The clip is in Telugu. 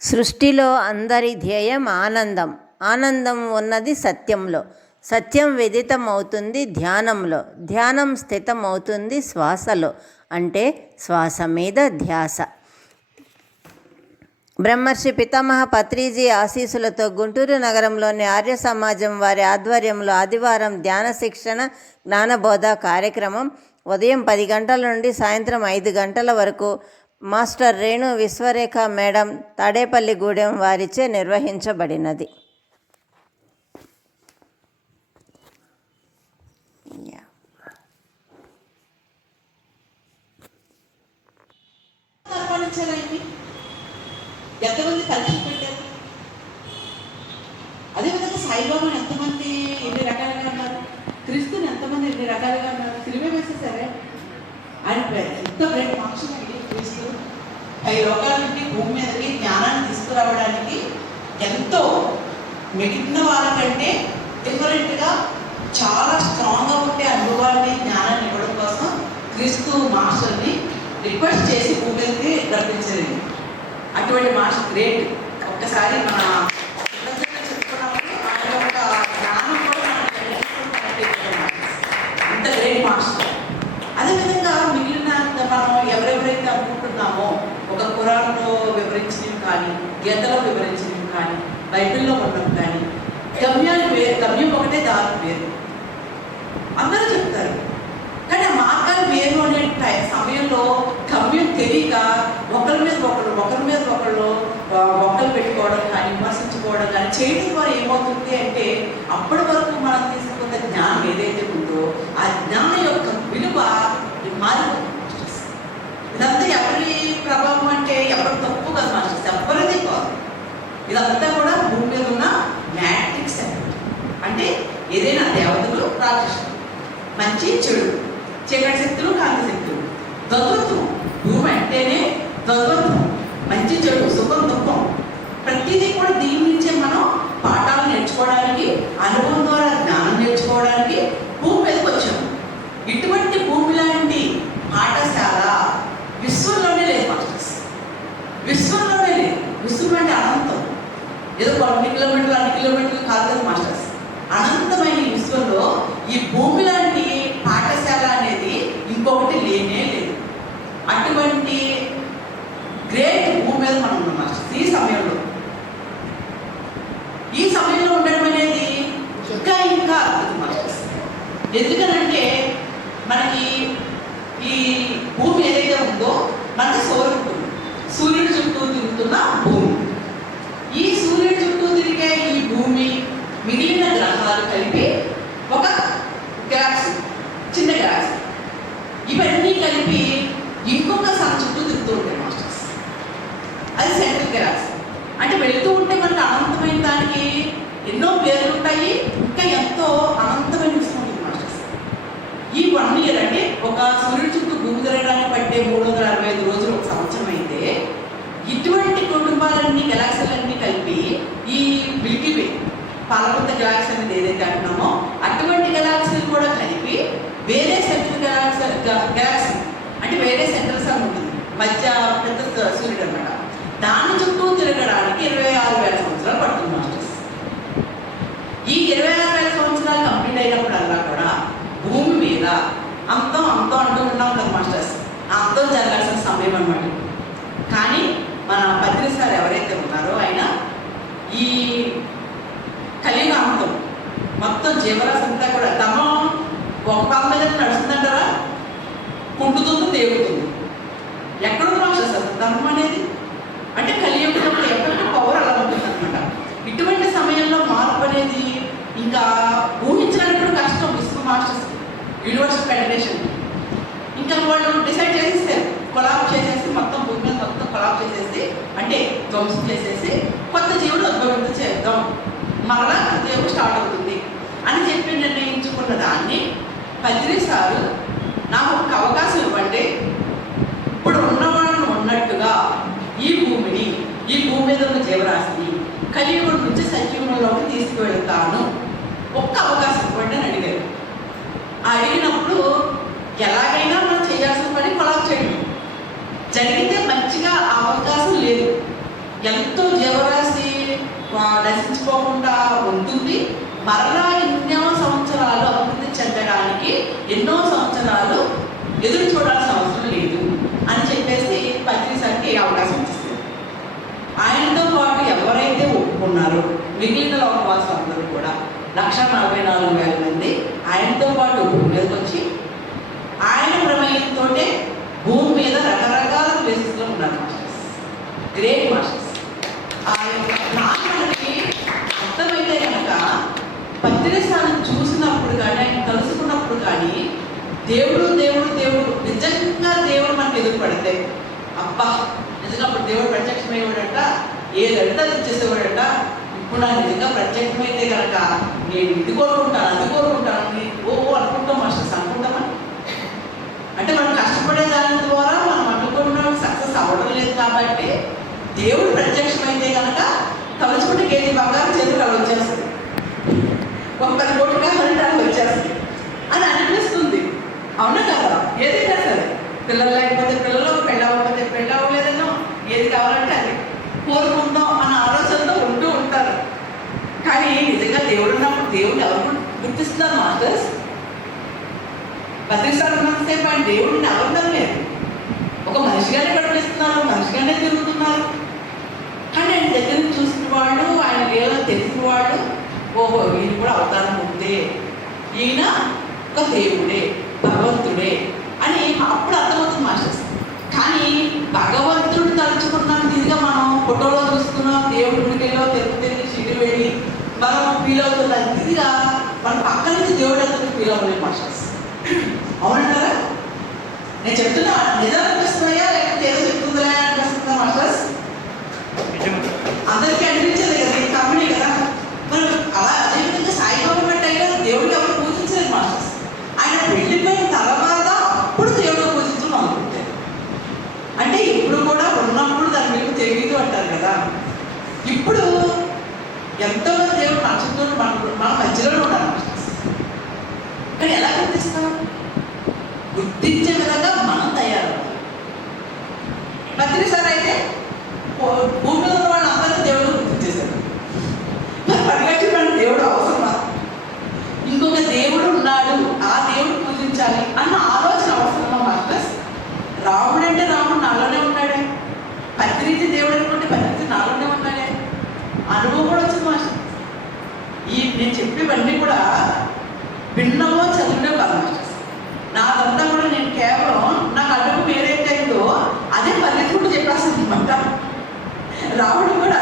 సృష్టిలో అందరి ధ్యేయం ఆనందం. ఆనందం ఉన్నది సత్యంలో. సత్యం విదితం అవుతుంది ధ్యానంలో. ధ్యానం స్థితం అవుతుంది శ్వాసలో. అంటే శ్వాస మీద ధ్యాస. బ్రహ్మర్షి పితామహ పత్రిజీ ఆశీసులతో గుంటూరు నగరంలోని ఆర్య సమాజం వారి ఆధ్వర్యంలో ఆదివారం ధ్యాన శిక్షణ జ్ఞానబోధ కార్యక్రమం ఉదయం పది గంటల నుండి సాయంత్రం ఐదు గంటల వరకు మాస్టర్ రేణు విశ్వరేఖ మేడం తాడేపల్లిగూడెం వారిచే నిర్వహించబడినది. ఎంతమంది కలిసి పెట్టారు అదేవిధంగా సాయిబాబాని ఎంతమంది ఎన్ని రకాలుగా ఉన్నారు? క్రిస్తుని ఎంతమంది ఎన్ని రకాలుగా ఉన్నారు? సినిమా వేసేసారే? ఆయన ఎంతో ప్రేమ మనుషులు క్రీస్తు పై లోకాల నుండి భూమి మీదకి జ్ఞానాన్ని తీసుకురావడానికి ఎంతో మిగిలిన వాళ్ళకంటే డిఫరెంట్గా చాలా స్ట్రాంగ్గా ఉండే అనుభవాన్ని జ్ఞానాన్ని ఇవ్వడం కోసం క్రీస్తు మాస్టర్ని రిక్వెస్ట్ చేసి భూమి మీదకి అటువంటి మాస్టర్ గ్రేట్. ఒక్కసారి మన కృతజ్ఞతలు చెప్పుకున్నప్పుడు ఆయన యొక్క జ్ఞానం కూడా మనకి అంత గ్రేట్ మాస్టర్ అదేవిధంగా మిగిలిన మనం ఎవరెవరైతే అనుకుంటున్నామో ఒక కురాన్లో వివరించినవి కానీ గీతలో వివరించినవి కానీ బైబిల్లో ఉన్నవి కానీ గమ్యాన్ని వే గమ్యం ఒకటే దారి వేరు. అందరూ చెప్తారు కానీ మార్గాలు వేరు అనే సమయంలో గమ్యం తెలియక ఒకరి మీద ఒకళ్ళు ఒకరి మీద ఒకళ్ళు ఆ, పెట్టుకోవడం కానీ విమర్శించుకోవడం కానీ చేయడం ద్వారా ఏమవుతుంది అంటే అప్పటి వరకు మనం తీసుకున్న జ్ఞానం ఏదైతే ఉందో ఆ జ్ఞానం యొక్క విలువ మారిపోతుంది మాస్టర్స్. ఇదంతా ఎవరి ప్రభావం అంటే ఎవరి తప్పు కదా మాస్టర్స్ ఎవరిది కాదు ఇదంతా కూడా భూమి మీద ఉన్న మ్యాట్రిక్స్ అంటే ఏదైనా దేవతలు రాక్షసులు. మంచి చెడు. చీకటి శక్తులు కాంతి శక్తులు. ద్వంద్వత్వం భూమి అంటేనే ద్వంద్వత్వం మంచి చెడు సుఖం దుఃఖం ప్రతిదీ కూడా దీని నుంచే మనం పాఠాలు నేర్చుకోవడానికి అనుభవం ద్వారా జ్ఞానం నేర్చుకోవడానికి భూమి మీదకి వచ్చాము ఇటువంటి భూమి లాంటి పాఠశాల విశ్వంలోనే లేదు మాస్టర్స్ విశ్వంలోనే లేదు విశ్వం అంటే అనంతం ఏదో కిలోమీటర్లు అన్ని కిలోమీటర్లు కాదు కదా మాస్టర్స్. అనంతమైన విశ్వంలో ఈ భూమి లాంటి పాఠశాల అనేది ఇంకొకటి లేనే లేదు. అటువంటి గ్రేట్ భూమి మీద మనం ఉన్నాం మాస్టర్స్ ఈ సమయంలో. ఈ సమయంలో ఉండడం అనేది ఇంకా ఇంకా అద్భుతం మాస్టర్స్. ఎందుకనంటే మనకి ఈ భూమి ఏదైతే ఉందో మనకి సౌరం ఉంటుంది. సూర్యుడు చుట్టూ తిరుగుతున్న భూమి ఈ సూర్యుడి చుట్టూ తిరిగే ఈ భూమి మిగిలిన గ్రహాలు కలిపి ఒక గ్యాలక్సీ చిన్న గ్యాలక్సీ ఇవన్నీ కలిపి ఇంకొక సన్ చుట్టూ తిరుగుతూ ఉంటాయి మాస్టర్స్ అది సెంట్రల్ గ్యాలక్సీ అంటే వెళుతూ ఉంటే మనకి అనంతమైన దానికి ఎన్నో పేర్లు ఉంటాయి. ఇంకా ఎంతో అనంతమైన విషయం ఉంటుంది మాస్టర్స్. ఈ వన్ ఇయర్ అంటే ఒక సూర్యుడి చుట్టూ భూమి తిరగడానికి పట్టే మూడు వందల అరవై ఐదు రోజులు ఒక సంవత్సరం అయితే ఇటువంటి కుటుంబాలన్నీ గెలాక్సీలన్నీ కలిపి ఈ మిల్కీ వే పాలకొత్త గెలాక్సీ అనేది ఏదైతే అంటున్నామో అటువంటి గెలాక్సీలు కూడా కలిపి వేరే సెంట్రల్ గెలాక్సీ గెలాక్సీ అంటే వేరే సెంట్రల్ సన్ ఉంటుంది మధ్య పెద్ద సూర్యుడు అన్నమాట దాని చుట్టూ తిరగడానికి ఇరవై ఆరు వేల సంవత్సరాలు పడుతుంది మాస్టర్స్. ఈ ఇరవై ఆరు వేల సంవత్సరాలు కంప్లీట్ అయినప్పుడల్లా కూడా భూమి మీద అంతం అంతం అంటూ ఉన్నాం కదా మాస్టర్స్. అంతం జరగాల్సిన సమయం అనమాట కానీ మన పత్రి సార్ ఎవరైతే ఉన్నారో ఆయన ఈ కలియుగ అంతం మొత్తం జీవరాశి అంతా కూడా తమ ఒక పాప మీద నడుస్తుందంటారా? కుంటుతుంది తేగుతుంది. ఎక్కడ మాస్టర్స్ అసలు ధర్మం అనేది అంటే కలియుగంలో ఎప్పటికీ పవర్ అలా ఉంటుంది అనమాట ఇటువంటి సమయంలో మార్పు అనేది ఇంకా ఊహించడానికి కూడా కష్టం విశ్వ మాస్టర్స్ యూనివర్సల్ ఫెడరేషన్ ఇంకా వాళ్ళు డిసైడ్ చేసేసారు కొలాబ్ చేసేసి మొత్తం భూమి మీద మొత్తం కొలాబ్ చేసేసి అంటే చేసేసి కొత్త జీవుడు ఉద్భవింప చేద్దాం. మరలా ఉద్యోగం స్టార్ట్ అవుతుంది. అని చెప్పి నిర్ణయించుకున్న దాన్ని పద్రి సారు నాకు ఒక అవకాశం ఇవ్వండి. ఇప్పుడు ఉన్నవాళ్ళను ఉన్నట్టుగా ఈ భూమిని ఈ భూమి మీద ఉన్న జీవరాశిని కలియుగం నుంచి సజీవంలోకి తీసుకువెళ్తాను. ఒక్క అవకాశం ఇవ్వండి అని అడిగారు. అడిగినప్పుడు ఎలాగైనా మనం చేయాల్సిన పని కొలాబ్ చేయడం. జరిగితే మంచిగా అవకాశం లేదు. ఎంతో జీవరాశి నశించుకోకుండా ఉంటుంది. మరలా ఎన్నో సంవత్సరాలు అభివృద్ధి చెందడానికి ఎన్నో సంవత్సరాలు ఎదురు చూడాల్సిన అవసరం లేదు అని చెప్పేసి పత్రిసారికి అవకాశం ఇస్తుంది ఆయనతో పాటు ఎవరైతే ఒప్పుకున్నారో మిగిలిన లోకవాసులు అందరూ కూడా లక్ష నలభై నాలుగు వేల మంది ఆయనతో పాటు ఒప్పుకునేది మీదకి వచ్చి ఆయన ప్రమేయంతో భూమి మీద రకరకాల ప్లేసెస్లో ఉన్నారు మాస్టర్స్ గ్రేట్ మాస్టర్స్ ఆ యొక్క నాన్నకి అర్థమైతే కనుక పత్రిసాలను చూసినప్పుడు కానీ ఆయన తలుసుకున్నప్పుడు కానీ దేవుడు దేవుడు దేవుడు. నిజంగా దేవుడు మనకి ఎదురుపడితే అబ్బా నిజంగా అప్పుడు దేవుడు ప్రత్యక్షమయ్యేవాడట ఏదంటే అది చేసేవాడట ఇప్పుడు నాకు నిజంగా ప్రత్యక్షమైతే కనుక నేను ఇది కోరుకుంటాను అది కోరుకుంటాను ఓ ఓ అనుకుంటాం మాస్టర్స్ అనుకుంటామా? అంటే మనం కష్టపడే దాని ద్వారా మనం అనుకున్న సక్సెస్ అవ్వడం లేదు కాబట్టి దేవుడు ప్రత్యక్షమైతే కనుక తలుచుకుంటే కేజీ బంగారం చేతులు అలా వచ్చేస్తుంది ఒక పది కోట్ల కావాలంటే వచ్చేస్తుంది అని అనిపిస్తుంది అవునా కదా? ఏదైనా సరే. పిల్లలు లేకపోతే పిల్లలు పెళ్ళి అవ్వకపోతే పెళ్ళి ఏది కావాలంటే అది. కోరుకుందాం అన్న ఆలోచనతో ఉంటూ ఉంటారు. కానీ నిజంగా దేవుడు ఉన్నప్పుడు దేవుడు ఎవరు గుర్తిస్తున్నారు మాస్టర్స్? భద్రిస్తాసేపు ఆయన దేవుడిని ఎవరు లేదు. ఒక మనిషిగానే గడిపిస్తున్నారు మనిషిగానే తిరుగుతున్నారు. కానీ ఆయన దగ్గర చూసిన వాళ్ళు ఆయన లేదో తెలిసిన వాళ్ళు ఓహో వీళ్ళు కూడా అవతారం ఉందే ఈయన ఒక దేవుడే. భగవంతుడే అని అప్పుడు అర్థమవుతుంది మాస్టర్స్. కానీ భగవంతుడు తలుచుకున్నాం తిరిగా మనం ఫోటోలో చూస్తున్నాం దేవుడి గుడికెళ్ళో తిరుపతి షిడి వెళ్ళి మనం ఫీల్ అవుతున్నాం తిరిగా మన పక్క నుంచి దేవుడు అతను ఫీల్ అవ్వలేదు మాస్టర్స్. అవునంటారా? నేను చెప్తున్నా నిజం అనిపిస్తున్నాయా? లేకపోతే ఏదో చెప్తుందా అనిపిస్తుందా మాస్టర్స్? అందరికీ అనిపించదు కదా ఈ కంపెనీ కదా మరి అలా అదేవిధంగా సాయిబాబా బట్టి అయినా దేవుడికి ఎవరు పూజించలేదు మాస్టర్స్ ఆయన వెళ్ళిపోయిన తర్వాత అప్పుడు దేవుడు పూజించడం అనుకుంటారు అంటే ఇప్పుడు కూడా ఉన్నప్పుడు దాని విలువ తెలియదు అంటారు కదా ఇప్పుడు ఎంతోమంది దేవుడు మన చుట్టూ మన మన మధ్యలో ఉన్నారు. కానీ ఎలా గుర్తిస్తాం? గుర్తించే విధంగా మనం తయారవ్వాలి. ప్రతిసారి అయితే భూమి మీద ఉన్న వాళ్ళు అందరూ దేవుడు గుర్తించేశారు మరి పది లక్షల మంది దేవుడు అవసరమా ఇంకొక దేవుడు ఉన్నాడు ఆ దేవుడు పూజించాలి అన్న ఆలోచన అవసరమా మాస్టర్స్ రాముడు అంటే రాముడు నాలోనే ఉన్నాడే పత్రిజి దేవుడు అనుకుంటే పత్రిజి నాలోనే ఉన్నాడే అనుభవం కూడా వచ్చింది మాస్టర్ ఈ నేను చెప్పేవన్నీ కూడా భిన్నమో చదివినో కాదు మాస్టర్స్ నాదంతా కూడా నేను కేవలం నాకు అడుగు ఏదైతే అయిందో అదే పల్లెటూరు చెప్పేస్తుంది అనమాట రావడం కూడా